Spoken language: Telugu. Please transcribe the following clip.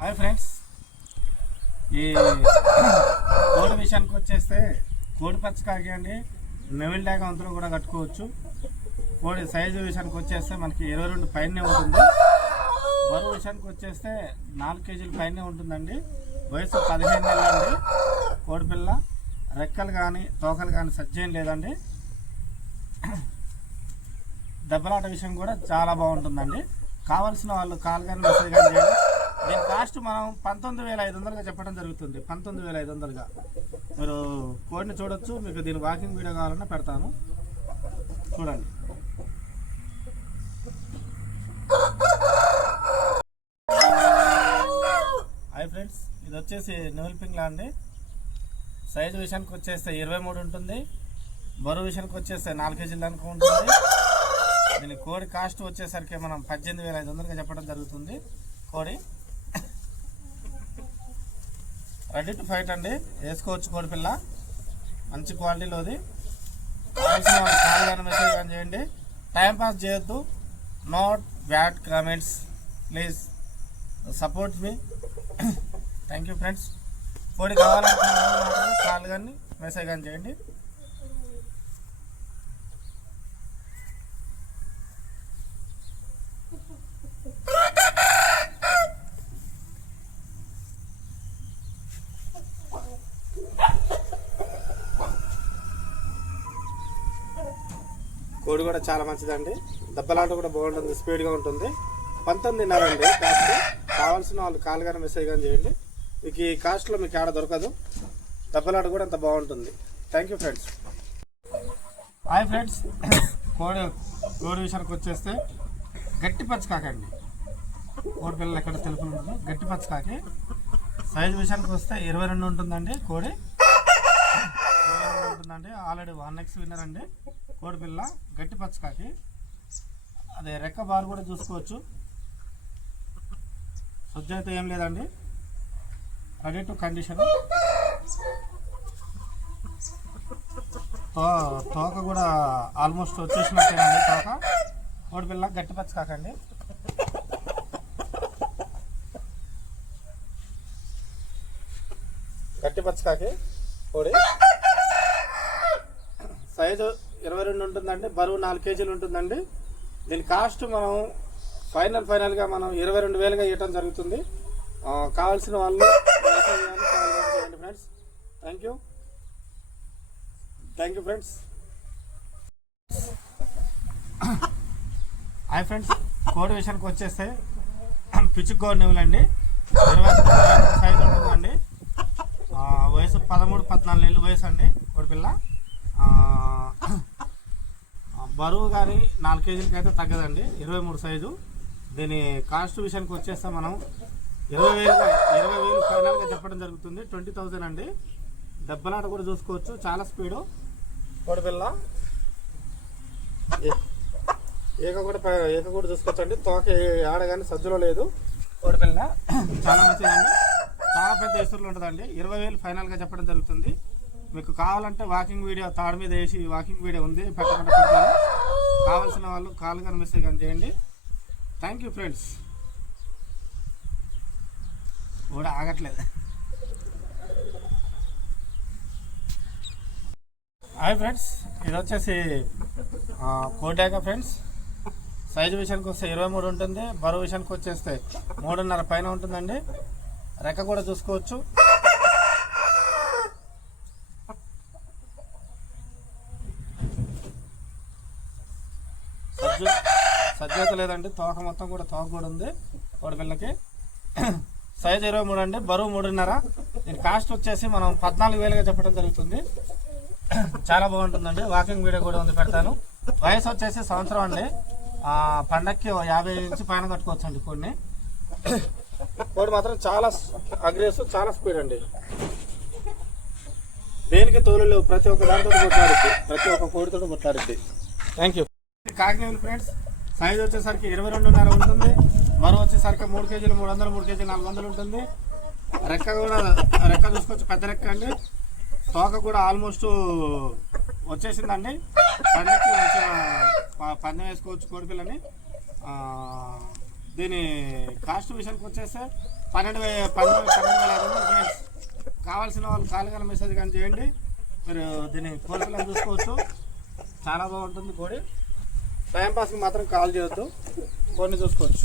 హాయ్ ఫ్రెండ్స్, ఈ కోడి విషయానికి వచ్చేస్తే కోడి పచ్చ కాకియండి నెమిల్ డాగ అంతలో కూడా కట్టుకోవచ్చు. కోడి సైజు విషయానికి వచ్చేస్తే మనకి 22 పైనే ఉంటుంది. బరువు విషయానికి వచ్చేస్తే 4 కేజీల పైనే ఉంటుందండి. వయసు 15 నెలలు అండి. కోడిపిల్ల రెక్కలు కానీ తోకలు కానీ సజ్జేం లేదండి. దెబ్బలాట విషయం కూడా చాలా బాగుంటుందండి. కావాల్సిన వాళ్ళు కాల్ కానీ మెసేజ్ కానీ చేయండి. దీని కాస్ట్ మనం 19,500గా చెప్పడం జరుగుతుంది. 19,500గా మీరు కోడిని చూడొచ్చు. మీకు దీని వాకింగ్ వీడియో కావాలన్నా పెడతాను, చూడండి. హాయ్ ఫ్రెండ్స్, ఇది వచ్చేసి నెమిల్ పింగ్లా అండి. సైజు విషయానికి వచ్చేస్తే 23 ఉంటుంది. బరువు విషయానికి వచ్చేస్తే 4 కేజీల దానికి ఉంటుంది. దీని కోడి కాస్ట్ వచ్చేసరికి మనం 18,500గా చెప్పడం జరుగుతుంది. కోడి రెడీ టు ఫైట్ అండి, వేసుకోవచ్చు. కోడిపిల్ల మంచి క్వాలిటీలోది. కావాల్సిన వాళ్ళు కాల్ కానీ మెసేజ్ కానీ చేయండి. టైంపాస్ చేయొద్దు. Not bad comments, please support me. Thank you friends. కోడి కావాలనుకున్న వాళ్ళు కాల్ కానీ మెసేజ్ కానీ చేయండి. కోడి కూడా చాలా మంచిదండి. దెబ్బలాట కూడా బాగుంటుంది, స్పీడ్గా ఉంటుంది. 19.5 అండి కాస్ట్. కావాల్సిన వాళ్ళు కాల్ కానీ మెసేజ్ కానీ చేయండి. మీకు ఈ కాస్ట్లో మీకు ఆడ దొరకదు. దెబ్బలాట కూడా అంత బాగుంటుంది. Thank you friends. Hi friends, కోడి విషయానికి వచ్చేస్తే గట్టి పచ్చకాకండి. కోడి పిల్లలు ఎక్కడ తెలుపు ఉంటుంది. గట్టి పచ్చకాకి సైజు విషయానికి వస్తే 22 ఉంటుందండి. కోడి 22 ఉంటుందండి. ఆల్రెడీ 1x విన్నర్ అండి. కోడి పిల్ల గట్టి పచ్చకాకి. అదే రెక్క బార్ కూడా చూసుకోవచ్చు. సజ్జ అయితే ఏం లేదండి. Ready to condition. తోక కూడా ఆల్మోస్ట్ వచ్చేసినట్టేనండి. తోక కోడి పిల్ల గట్టి పచ్చకాకండి. గట్టి పచ్చకాకి కోడి. సైజు 22 ఉంటుందండి. బరువు 4 కేజీలు ఉంటుందండి. దీని కాస్ట్ మనం ఫైనల్గా మనం 22,000గా ఇవ్వడం జరుగుతుంది. కావాల్సిన వాళ్ళు చేయండి friends. Thank you friends. Hi friends, కోడి విషయానికి వచ్చేస్తే పిచ్చుకోడి నెమలండి. 20 సైజు ఉంటుందండి. వయసు 13-14 నెలలు వయసు అండి. కోడిపిల్ల బరువు కానీ 4 కేజీలకి అయితే తగ్గదండి. 23 సైజు. దీని కాస్ట్ విషయానికి వచ్చేస్తే మనం 20,000 ఫైనల్గా చెప్పడం జరుగుతుంది. 20,000 అండి. దెబ్బలాట కూడా చూసుకోవచ్చు, చాలా స్పీడు. కోడిపిల్ల ఏక కూడా చూసుకోవచ్చు అండి. తోక ఆడ కానీ సజ్జలో లేదు. కోడిపిల్ల చాలా మంచిదండి. చాలా పెద్ద ఎసురులు ఉంటుందండి. 20,000 ఫైనల్గా చెప్పడం జరుగుతుంది. మీకు కావాలంటే వాకింగ్ వీడియో తాడు మీద వేసి వాకింగ్ వీడియో ఉంది, పెట్టకుండా పెడతాను. కావాల్సిన వాళ్ళు కాల్ కానీ మెసేజ్ కానీ చేయండి. Thank you friends. కూడా ఆగట్లేదు. హాయ్ ఫ్రెండ్స్, ఇది వచ్చేసి కోడాక ఫ్రెండ్స్. సైజు విషయానికి వస్తే 23 ఉంటుంది. బరువు విషయానికి వచ్చేస్తే 3.5 పైన ఉంటుందండి. రెక్క కూడా చూసుకోవచ్చు. సజ్జత లేదండి. తోక మొత్తం కూడా తోక కూడా ఉంది కోడిపిల్లకి. సైజు 23 అండి. బరువు 3.5. దీని కాస్ట్ వచ్చేసి మనం 14,000గా చెప్పడం జరుగుతుంది. చాలా బాగుంటుందండి. వాకింగ్ వీడియో కూడా ఉంది, పెడతాను. వయసు వచ్చేసి 1 సంవత్సరం అండి. పండక్కి 50 నుంచి పైన కట్టుకోవచ్చు అండి కోడిని. కోడి మాత్రం చాలా అగ్రెసివ్, చాలా స్పీడ్ అండి. దేనికి తోలు లేవు. ప్రతి ఒక్క దాంతో కొట్లాడుద్ది, ప్రతి ఒక్క కోడితో కొట్లాడుద్ది. Thank you. కాకినేవులు ఫ్రెండ్స్. సైజు వచ్చేసరికి 22.5 ఉంటుంది. బరువు వచ్చేసరికి 3 కేజీలు 300, 3 కేజీలు 400 ఉంటుంది. రెక్క చూసుకోవచ్చు, పెద్ద రెక్క అండి. తోక కూడా ఆల్మోస్ట్ వచ్చేసిందండి. పండక్కి పందెం వేసుకోవచ్చు కోడిపిల్లని. దీని కాస్ట్ విషయానికి వచ్చేస్తే 12,500 ఫ్రెండ్స్. కావాల్సిన వాళ్ళు కాల్ కానీ మెసేజ్ కానీ చేయండి. మీరు దీన్ని కోరికలను చూసుకోవచ్చు. చాలా బాగుంటుంది కోడి. టైంపాస్కి మాత్రం కాల్ చేయొద్దు, కోడిని చూసుకోవచ్చు.